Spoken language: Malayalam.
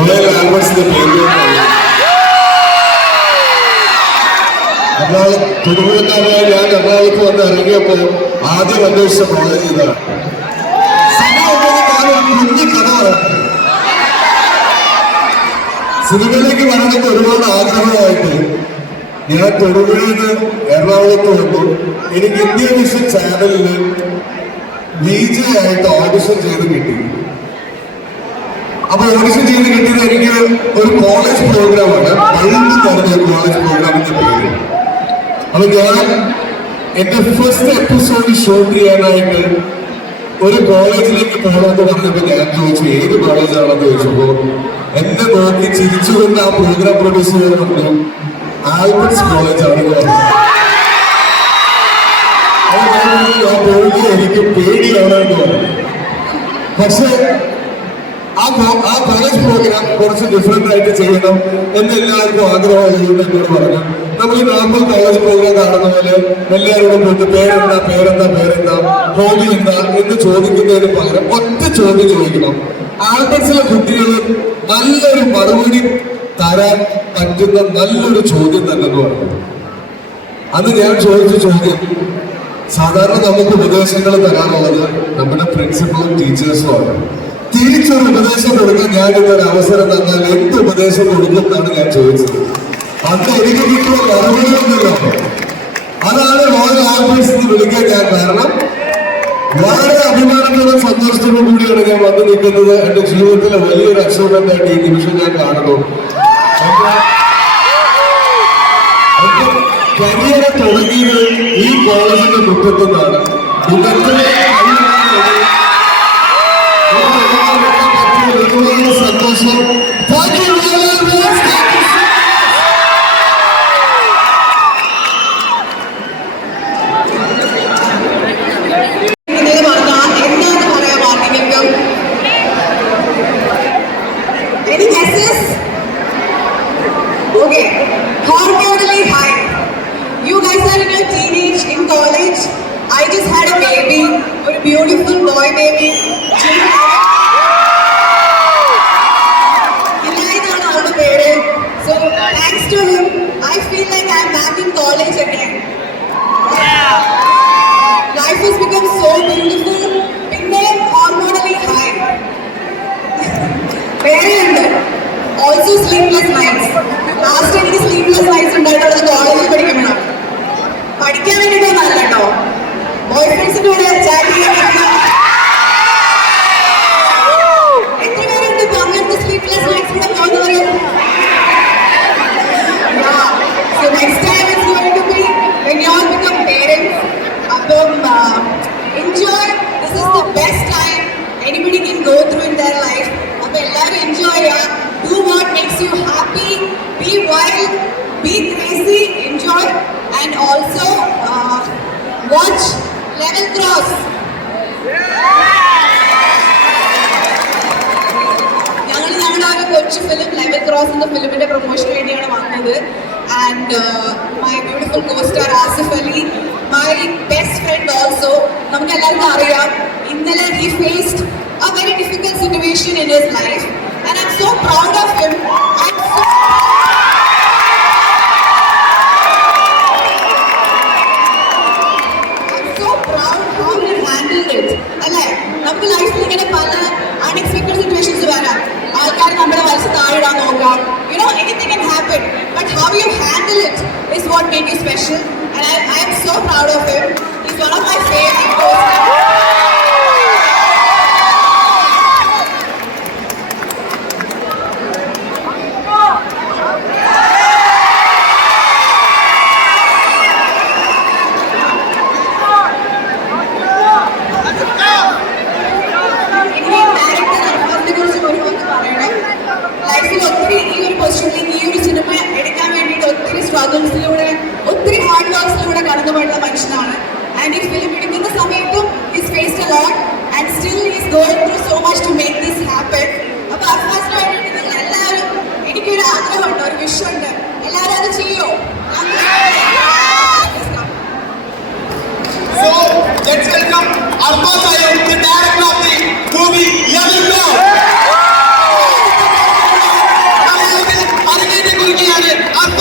റോയൽ ആൽബർട്സിന്റെ പേര് തൊടുപുഴക്കാരനായ ഞാൻ എറണാകുളത്ത് വന്ന് ഇറങ്ങിയപ്പോ ആദ്യം അന്വേഷിച്ച കോളേജ് ഇതാണ്. കുഞ്ഞി കഥ സിനിമയിലേക്ക് വരണമെന്ന് ഒരുപാട് ആഗ്രഹമായിട്ട് ഞാൻ തൊടുപുഴയിൽ നിന്ന് എറണാകുളത്ത് വന്നു. എനിക്ക് ഇന്ത്യ വിഷൻ ചാനലില് VJ ആയിട്ട് ഓഡിഷൻ ചെയ്ത് കിട്ടി. അപ്പൊ ഓഡിഷൻ ചെയ്ത് കിട്ടിയത് എനിക്ക് ഒരു കോളേജ് പ്രോഗ്രാമാണ്, വൈകിട്ട് നടന്ന ഒരു കോളേജ് പ്രോഗ്രാമിന്റെ പേര്. അപ്പൊ ഞാൻ എന്റെ ഫസ്റ്റ് എപ്പിസോഡ് ഷൂട്ട് ചെയ്യാനായിട്ട് ഒരു കോളേജിലേക്ക് പോകണമെന്ന് പറഞ്ഞപ്പോ ഞാൻ ചോദിച്ചു ഏത് കോളേജാണെന്ന് ചോദിച്ചപ്പോ എന്നെ നോക്കി ചിരിച്ചുകൊണ്ട് ആ പ്രോഗ്രാം പ്രൊഡ്യൂസർ പറഞ്ഞു ആൽബർട്സ് കോളേജാണെന്ന് പറഞ്ഞു. ആ പോയി എനിക്ക് പേടിയാണെന്ന് പറഞ്ഞു. പക്ഷെ ആ കോളേജ് പ്രോഗ്രാം കുറച്ച് ഡിഫറെന്റ് ആയിട്ട് ചെയ്യണം എന്ന് എല്ലാവർക്കും ആഗ്രഹമായതുകൊണ്ട് എന്നോട് പറഞ്ഞു. നമ്മൾ ഈ നോർമൽ കോളേജ് പ്രോഗ്രാം കാണുന്ന പോലെ എല്ലാവരോടും പോയിട്ട് പേരെന്താ ഹോബി എന്താ എന്ന് ചോദിക്കുന്നതിന് പകരം ഒറ്റ ചോദ്യം ചോദിക്കണം. ആൽബർട്സിലെ കുട്ടികൾ നല്ലൊരു മറുപടി തരാൻ പറ്റുന്ന നല്ലൊരു ചോദ്യം തന്നെ എന്ന് പറഞ്ഞു. അന്ന് ഞാൻ ചോദിച്ച ചോദ്യം, സാധാരണ നമുക്ക് ഉപദേശങ്ങൾ തരാനുള്ളത് നമ്മുടെ പ്രിൻസിപ്പളും ടീച്ചേഴ്സും ആണ്. തിരിച്ചൊരു ഉപദേശം കൊടുക്കാൻ ഞാനിതൊരു അവസരം തന്നാൽ എന്ത് ഉപദേശം കൊടുക്കുമെന്നാണ് ഞാൻ ചോദിച്ചത്. അന്ന് എനിക്ക് കിട്ടുന്ന മറുപടിയൊന്നുമില്ല. അതാണ് റോയൽ ആൽബർട്സ് എന്ന് വിളിക്കാൻ ഞാൻ കാരണം. വളരെ അഭിമാനത്തോടും സന്തോഷത്തോടും കൂടിയാണ് ഞാൻ വന്നു നിൽക്കുന്നത്. എന്റെ ജീവിതത്തിലെ വലിയൊരു അച്ചീവ്മെന്റ് ആയിട്ട് ഈ നിമിഷം ഞാൻ കാണുന്നു. കരിയറെ തുടങ്ങിയത് ഈ കോളേജിന്റെ മുറ്റത്തുനിന്നാണ്. ഒരുപാട് സന്തോഷം. Hormonally high. You guys are in your teenage, in college. I just had a baby, a beautiful boy baby. So thanks to him, I feel like I'm back in college again. Life has become so beautiful. Pinne hormonally high. Very under. Also sleepless nights. Last time എനിക്ക് sleepless nights ഉണ്ടായിട്ടുള്ളത് കോളേജിൽ പഠിക്കുമ്പോഴാണ്. പഠിക്കാൻ വേണ്ടിയിട്ടൊന്നും അല്ല കേട്ടോ, ബോയ് ഫ്രണ്ട്സിന്റെ കൂടെ ചാറ്റ് ചെയ്യാൻ. എത്ര പേരുണ്ട് ഇപ്പൊ അങ്ങനത്തെ sleepless nights കൂടെ പോകുന്നവരും? So next time it's going to be when you all become parents. അപ്പം enjoy. This is the best time anybody can go through in their life. അപ്പം എല്ലാവരും enjoy ചെയ്യുക. Do what makes you happy. Be wild. Be crazy. Enjoy. And also watch Level Cross. ഞങ്ങൾ ഞങ്ങളുടെ ആ കൊച്ചു ഫിലിം ലെവൽ ക്രോസ് എന്ന ഫിലിമിന്റെ പ്രൊമോഷന് വേണ്ടിയാണ് വന്നത്. And my beautiful co-star Asif Ali, my best friend also. നമുക്ക് എല്ലാവർക്കും അറിയാം ഇന്നലെ he faced a very difficult situation in his life and I'm so proud of him. I'm so proud how he handled it. അല്ലേ, നമുക്ക് ലൈഫിൽ ഇങ്ങനെ പല unexpected situations വരാം. ആൾക്കാർ നമ്മുടെ വയസ്സ് താഴെടാൻ നോക്കാം. You know, anything can happen. But how you handle it is what makes you special. And I am so proud of him. He's one of my favorite co-stars. ലൈഫിൽ ഒത്തിരി ഈ ഒരു പൊസിഷനിൽ ഈ ഒരു സിനിമ എടുക്കാൻ വേണ്ടിയിട്ട് ഒത്തിരി സ്ട്രഗിൾസിലൂടെ ഒത്തിരി ഹാർഡ് വർക്ക്സിലൂടെ കടന്നു പോയിട്ടുള്ള മനുഷ്യനാണ്. ആൻഡ് ഈ ഫിലിം എടുക്കുന്ന സമയത്തും his faced a lot and still his going through so much to make this happen. അപ്പോൾ അഫ്വാസിന് വേണ്ടിയിട്ട് നിങ്ങൾ എല്ലാവരും, എനിക്കൊരു ആഗ്രഹമുണ്ട്, ഒരു വിഷുണ്ട്, എല്ലാവരും അത് ചെയ്യോ? So let's welcome Arfaz Ayub, the director of the movie Level Cross. ചെയ്യാണ്.